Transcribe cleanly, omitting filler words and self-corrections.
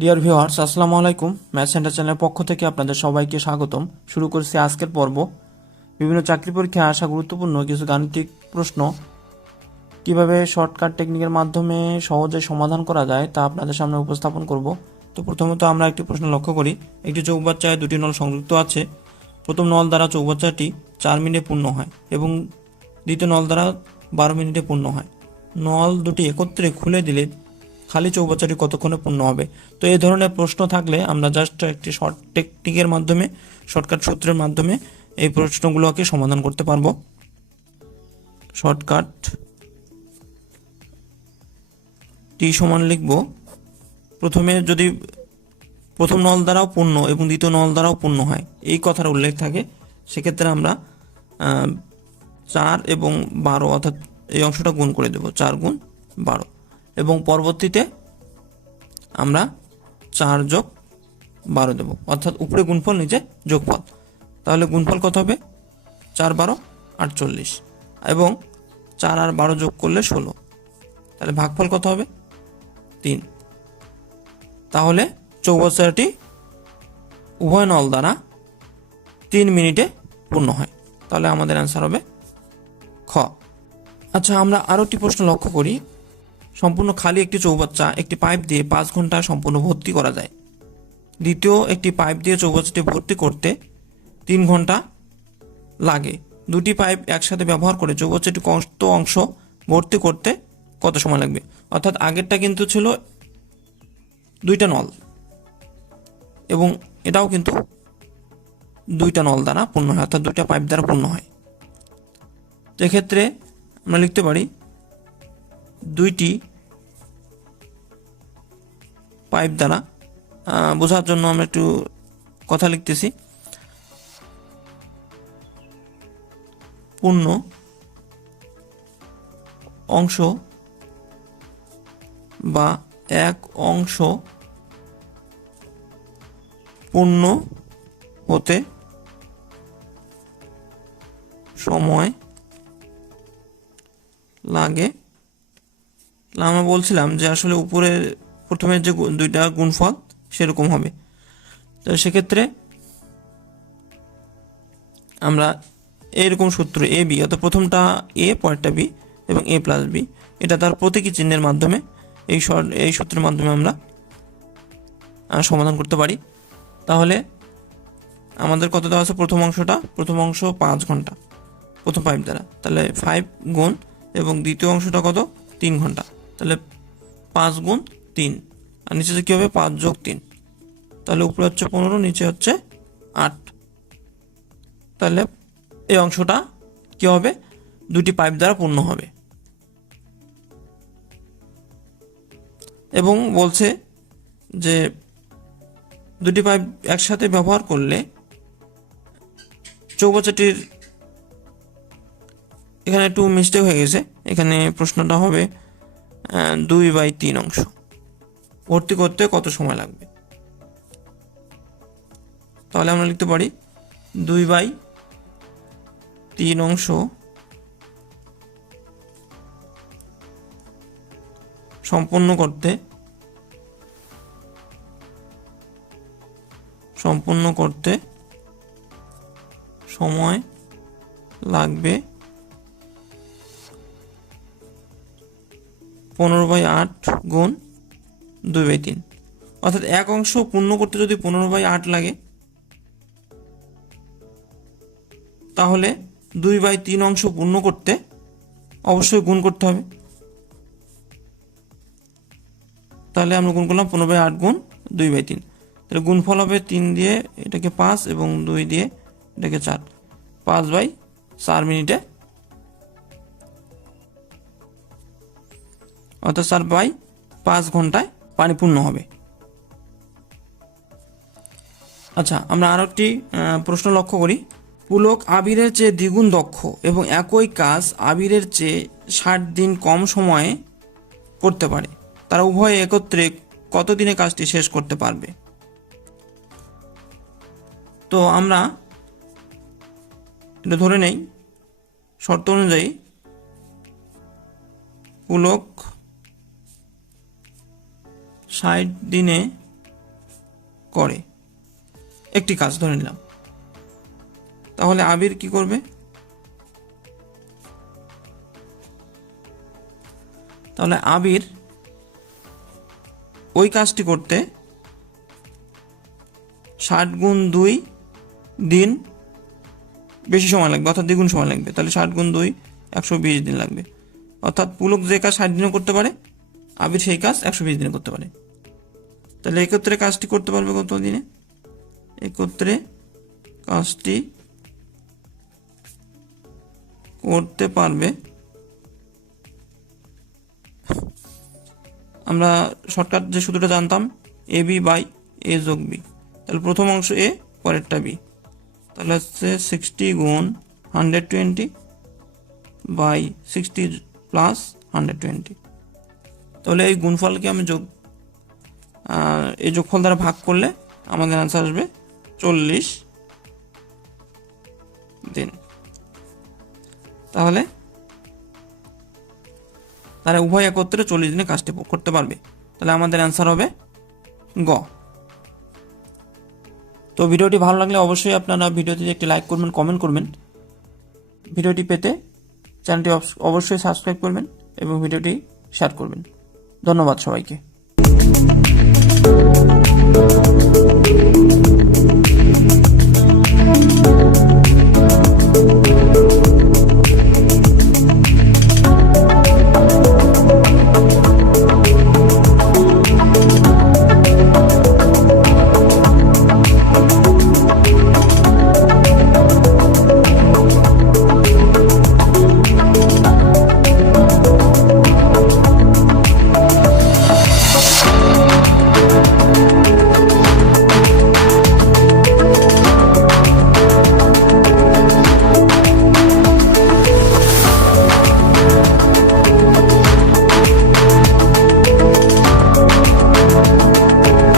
Dear viewers, আসসালামু আলাইকুম। Math centre চ্যানেলের পক্ষ থেকে আপনাদের সবাইকে স্বাগতম। শুরু করছি আজকের পর্ব। বিভিন্ন চাকরি পরীক্ষায় আসা গুরুত্বপূর্ণ কিছু গাণিতিক প্রশ্ন কিভাবে শর্টকাট টেকনিকের মাধ্যমে সহজে সমাধান করা যায় তা আপনাদের সামনে উপস্থাপন করব। তো প্রথমত আমরা একটি প্রশ্ন লক্ষ্য করি। একটি চৌবাচ্চায় দুটি নল সংযুক্ত আছে। প্রথম নল দ্বারা চৌবাচ্চাটি 4 মিনিটে পূর্ণ হয় এবং দ্বিতীয় নল দ্বারা 12 মিনিটে পূর্ণ হয়। নল দুটি একত্রে খুলে দিলে খালি চৌবাচ্চাটি কতক্ষণে পূর্ণ হবে? তো এই ধরনের প্রশ্ন থাকলে আমরা জাস্ট একটি শর্ট টেকনিকের মাধ্যমে, শর্টকাট সূত্রের মাধ্যমে এই প্রশ্নগুলোকে সমাধান করতে পারবো। শর্টকাট টি সমান লিখব, প্রথমে যদি প্রথম নল দ্বারাও পূর্ণ এবং দ্বিতীয় নল দ্বারাও পূর্ণ হয় এই কথার উল্লেখ থাকে, সেক্ষেত্রে আমরা 4 এবং 12 অর্থাৎ এই অংশটা গুণ করে দেব, 4 গুণ 12, এবং পরবর্তীতে আমরা 4 যোগ 12 দেব, অর্থাৎ উপরে গুণফল নিচে যোগফল। তাহলে গুণফল কত হবে? 4 12 48, এবং 4 আর 12 যোগ করলে 16। তাহলে ভাগফল কত হবে? 3। তাহলে চৌবাচ্চাটি উভয় নল দ্বারা 3 মিনিটে পূর্ণ হয়। তাহলে আমাদের অ্যান্সার হবে খ। আচ্ছা, আমরা আরও একটি প্রশ্ন লক্ষ্য করি। সম্পূর্ণ খালি একটি চৌবাচ্চা একটি পাইপ দিয়ে 5 ঘন্টা সম্পূর্ণ ভর্তি করা যায়। দ্বিতীয় একটি পাইপ দিয়ে চৌবাচ্চাটি ভর্তি করতে 3 ঘন্টা লাগে। দুটি পাইপ একসাথে ব্যবহার করে চৌবাচ্চাটি কত অংশ ভর্তি করতে কত সময় লাগবে? অর্থাৎ আগেরটা কিন্তু ছিল 2টা নল এবং এটাও কিন্তু 2টা নল দ্বারা পূর্ণ হয়, অর্থাৎ 2টা পাইপ দ্বারা পূর্ণ হয়। এক্ষেত্রে আমরা লিখতে পারি 2টি পাইপ দ্বারা, বোঝার জন্য আমরা একটু কথা লিখতেছি। পূর্ণ অংশ বা এক অংশ পূর্ণ হতে সময় লাগে। আমরা বলছিলাম যে আসলে উপরে প্রথমে যে 2টা গুণফল সেরকম হবে। তো সেক্ষেত্রে আমরা এইরকম সূত্র এ বি, অর্থাৎ প্রথমটা এ পরেরটা বি এবং এ প্লাস বি, এটা তার প্রতীকী চিহ্নের মাধ্যমে এই সূত্রের মাধ্যমে আমরা সমাধান করতে পারি। তাহলে আমাদের কত দেওয়া আছে? প্রথম অংশ 5 ঘন্টা প্রথম পাইপ দ্বারা, তাহলে 5 গুণ, এবং দ্বিতীয় অংশটা কত? 3 ঘন্টা, তাহলে 5 গুণ 3, আর নিচে কী হবে? 5 যোগ 3, তাহলে উপরে হচ্ছে 15, নিচে হচ্ছে 8। তাহলে এই অংশটা কি হবে? 2টি পাইপ দ্বারা পূর্ণ হবে। এবং বলছে যে 2টি পাইপ একসাথে ব্যবহার করলে চৌবাচ্চাটির, এখানে একটু মিস্টেক হয়ে গেছে, এখানে প্রশ্নটা হবে 2/3 অংশ ভর্তি করতে কত সময় লাগবে? তাহলে আমরা লিখতে পারি 2/3 অংশ সম্পন্ন করতে সময় লাগবে 15/8 গুণ 2/3, অর্থাৎ এক অংশ পূর্ণ করতে যদি 15/8 লাগে, তাহলে 2/3 অংশ পূর্ণ করতে অবশ্যই গুণ করতে হবে। তাহলে আমরা গুণ করলাম 15/8 গুণ 2/3, তাহলে গুণফল হবে 3 দিয়ে এটাকে 5 এবং 2 দিয়ে এটাকে 4, 5/4 মিনিটে, অর্থাৎ 4/5 ঘন্টায় পানি পূর্ণ হবে। আচ্ছা, আমরা আরও একটি প্রশ্ন লক্ষ্য করি। পুলক আবিরের চেয়ে দ্বিগুণ দক্ষ এবং একই কাজ আবিরের চেয়ে 60 দিন কম সময়ে করতে পারে। তারা উভয়ে একত্রে কত দিনে কাজটি শেষ করতে পারবে? তো আমরা এটা ধরে নেই, শর্ত অনুযায়ী পুলক 60 দিনে করে, একটি কাজ ধরে নিলাম। তাহলে আবির কি করবে? তাহলে আবির ওই কাজটি করতে 60 গুণ 2 দিন বেশি সময় লাগবে, অর্থাৎ দ্বিগুণ সময় লাগবে। তাহলে 60 গুণ 2 120 দিন লাগবে। অর্থাৎ পুলক যে কাজ 60 দিনে করতে পারে, আবির সেই কাজ 120 দিনে করতে পারে। তাহলে একত্রে কাজটি করতে পারবে কত দিনে? একত্রে কাজটি করতে পারবে, আমরা শর্টকাট যে সূত্রটা জানতাম, এ বি বাই এ যোগ বি। তাহলে প্রথম অংশ এ, পরেরটা বি। তাহলে হচ্ছে 60 গুণ 120 বাই 60 প্লাস 120। তাহলে এই গুণফলকে আমি এই যোগফল দ্বারা ভাগ করলে আমাদের আনসার আসবে 40 দিন। তাহলে তারা উভয় একত্রে 40 দিনে কাজটি করতে পারবে। তাহলে আমাদের অ্যান্সার হবে গ। তো ভিডিওটি ভালো লাগলে অবশ্যই আপনারা ভিডিওতে একটি লাইক করবেন, কমেন্ট করবেন। ভিডিওটি পেতে চ্যানেলটি অবশ্যই সাবস্ক্রাইব করবেন এবং ভিডিওটি শেয়ার করবেন। ধন্যবাদ সবাইকে।